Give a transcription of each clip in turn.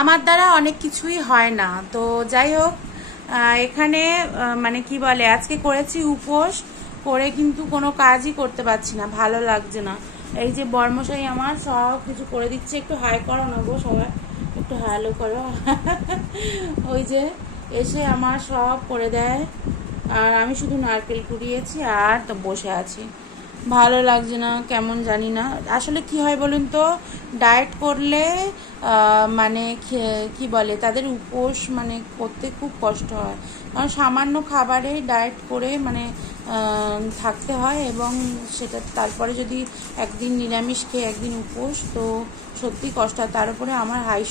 আমার দ্বারা অনেক কিছুই হয় না। তো যাই হোক, এখানে মানে কি বলে, আজকে করেছি উপোস করে কিন্তু কোনো কাজই করতে পারছি না, ভালো লাগছে না। এই যে বর্মশাই আমার সব কিছু করে দিচ্ছে। একটু হাই করো না গো সবাই, একটু হ্যালো করো। ওই যে এসে আমার সব করে দেয়, আর আমি শুধু নারকেল কুড়িয়েছি আর তো বসে আছি। ভালো লাগছে না, কেমন জানি না। আসলে কি হয় বলুন তো, ডায়েট করলে মানে কি বলে, তাদের উপোস মানে করতে খুব কষ্ট হয়। কারণ সামান্য খাবারে ডায়েট করে মানে থাকতে হয়, এবং সেটা তারপরে যদি একদিন নিরামিষ খেয়ে একদিন উপোস, তো সত্যি কষ্ট হয়। তার উপরে আমার হাই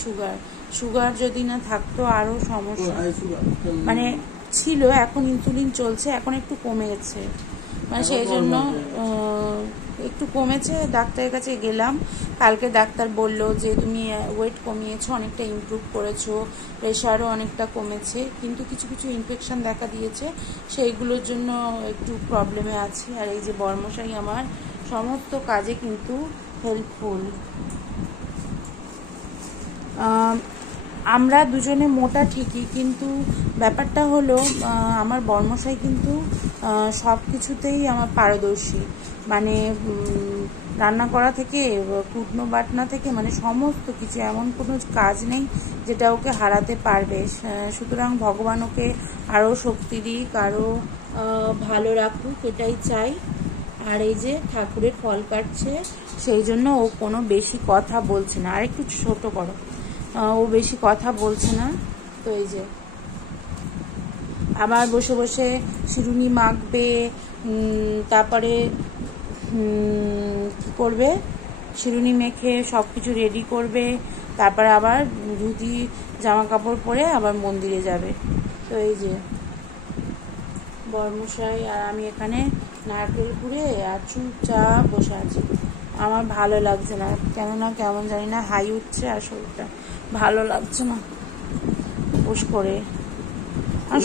সুগার যদি না থাকতো আরও সমস্যা। মানে ছিল, এখন ইনসুলিন চলছে, এখন একটু কমে গেছে, মানে সেই জন্য একটু কমেছে। ডাক্তারের কাছে গেলাম কালকে, ডাক্তার বলল যে তুমি ওয়েট কমিয়েছো, অনেকটা ইমপ্রুভ করেছো, প্রেশারও অনেকটা কমেছে, কিন্তু কিছু কিছু ইনফেকশন দেখা দিয়েছে, সেইগুলোর জন্য একটু প্রবলেমে আছি। আর এই যে বর্মশাই আমার সমস্ত কাজে কিন্তু হেল্পফুল। আমরা দুজনে মোটা ঠিকই, কিন্তু ব্যাপারটা হলো আমার বর্মশাই কিন্তু সব কিছুতেই আমার পারদর্শী। মানে রান্না করা থেকে কুটনো বাটনা থেকে মানে সমস্ত কিছু, এমন কোনো কাজ নেই যেটা ওকে হারাতে পারবে। সুতরাং ভগবান ওকে আরও শক্তি দিক, আরও ভালো রাখুক, এটাই চাই। আর এই যে ঠাকুরের ফল কাটছে, সেই জন্য ও কোনো বেশি কথা বলছে না। আর একটু ছোট করো, ও বেশি কথা বলছে না। তো এই যে আবার বসে বসে শিরুনি মাখবে, তারপরে কি করবে, শিরুনি মেখে সব কিছু রেডি করবে, তারপরে আবার ধুতি জামা কাপড় পরে আবার মন্দিরে যাবে। তো এই যে বর্মশাই আর আমি এখানে নারকেল কুড়ে আর চুপচাপ বসে আছি। আমার ভালো লাগছে না, কেননা কেমন জানি না হাই উঠছে, আর শরীরটা ভালো লাগছে না উপোস করে। আর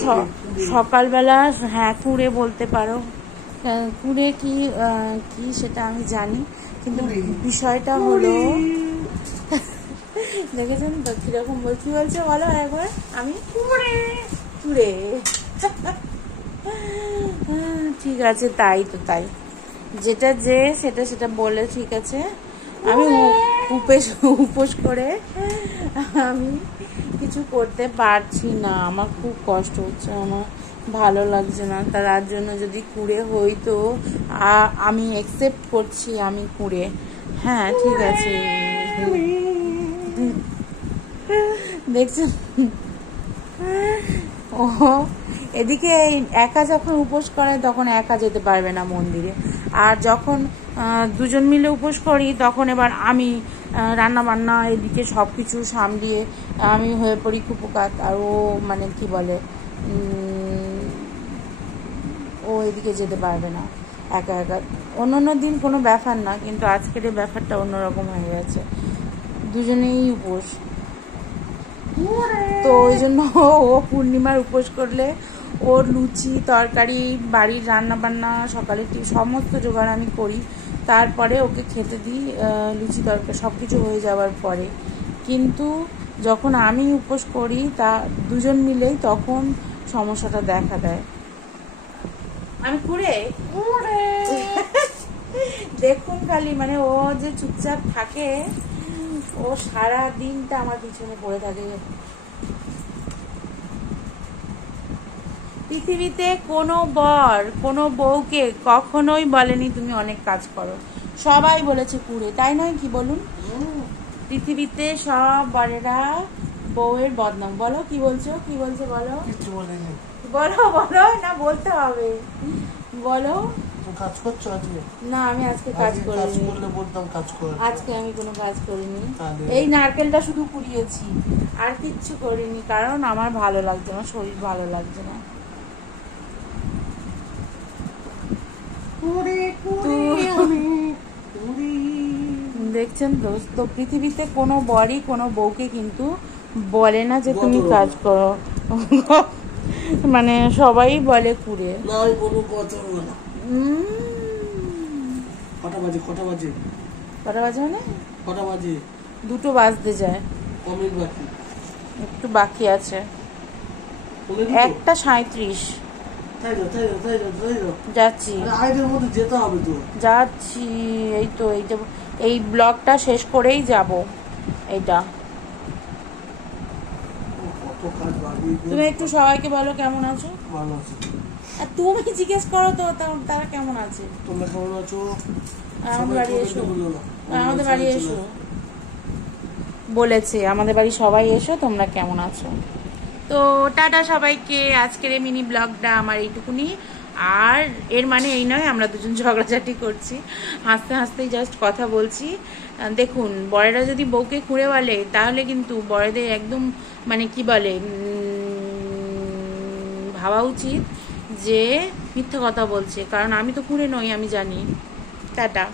সকালবেলা হ্যাঁ কুড়ে বলতে পারো, কুড়ে কি কি সেটা আমি জানি, কিন্তু বিষয়টা হলো দেখেছেন তো কিরকম কি বলছে বলো একবার, আমি কুড়ে কুড়ে। ঠিক আছে, তাই তো, তাই যেটা যে সেটা বলে ঠিক আছে। আমি উপোস করে আমি কিছু করতে পারছি না, আমার খুব কষ্ট হচ্ছে, আমার ভালো লাগছে না। তার জন্য যদি কুড়ে হইতো, আমি অ্যাকসেপ্ট করছি আমি কুড়ে, হ্যাঁ ঠিক আছে। দেখছেন ও এদিকে একা যখন উপোস করে তখন একা যেতে পারবে না মন্দিরে, আর যখন দুজন মিলে উপোস করি তখন এবার আমি রান্না বান্না এদিকে সব কিছু সামলিয়ে আমি হয়ে পড়ি কুপোকাত। আর ও মানে কি বলে, ও এদিকে যেতে পারবে না একা একা। অন্য দিন কোনো ব্যাপার না, কিন্তু আজকের এই ব্যাপারটা অন্যরকম হয়ে গেছে, দুজনেই উপোস। তো ওই জন্য ও পূর্ণিমার উপোস করলে ওর লুচি তরকারি, বাড়ির রান্না বান্না, সকালে সমস্ত জোগাড় আমি করি, তারপরে ওকে খেতে দিই লুচি তরকারি সব কিছু হয়ে যাওয়ার পরে। কিন্তু যখন আমি উপোস করি তা দুজন মিলেই, তখন সমস্যাটা দেখা দেয়। আমি কুড়ে দেখুন খালি, মানে ও যে চুপচাপ থাকে, ও সারা দিনটা আমার পিছনে পড়ে থাকে। পৃথিবীতে কোনো বর কোনো বউকে কখনোই বলেনি তুমি অনেক কাজ করো, সবাই বলেছে কুড়ে, তাই নয় কি বলুন? পৃথিবীতে সব বরেরা বউয়ের বদনাম। বলো কি বলছো, কি বলছো বলো, বলো বলো, না বলতে হবে, বলো। কাজ করছো আজকে? না আমি আজকে কাজ করিনি, আজকে আমি কোনো কাজ করিনি, এই নারকেলটা শুধু কুড়িয়েছি, আর কিচ্ছু করিনি, কারণ আমার ভালো লাগছে না, শরীর ভালো লাগছে না। দেখছেন তো পৃথিবীতে কোনো বরই কোনো বউকে কিন্তু বলে না যে তুমি কাজ করো, মানে সবাই বলে কুড়ে। কটা বাজে কটা বাজে মানে 2টো বাজতে যায়। কমিট বাকি একটু বাকি আছে, 1:37। যাচ্ছি যাচ্ছি, এই তো এই যে এই ব্লগটা শেষ করেই যাব। এইটা তুমি একটু সবাইকে বলো কেমন আছো। আর তুমি জিজ্ঞেস করো তো তারা কেমন আছে। তোমরা কেমন আছো? আমাদের বাড়ি এসো, আমাদের বাড়ি এসো বলেছে, আমাদের বাড়ি সবাই এসো, তোমরা কেমন আছো। তো টাটা সবাইকে, আজকের এই মিনি ব্লগটা আমার এইটুকুনি। আর এর মানে এই নয় আমরা দুজন ঝগড়াঝাটি করছি, হাসতে হাসতেই জাস্ট কথা বলছি। দেখুন, বড়েরা যদি বউকে খুঁড়ে বলে তাহলে কিন্তু বড়দের একদম মানে কি বলে ভাবা উচিত যে মিথ্যা কথা বলছে, কারণ আমি তো খুঁড়ে নই, আমি জানি। টাটা।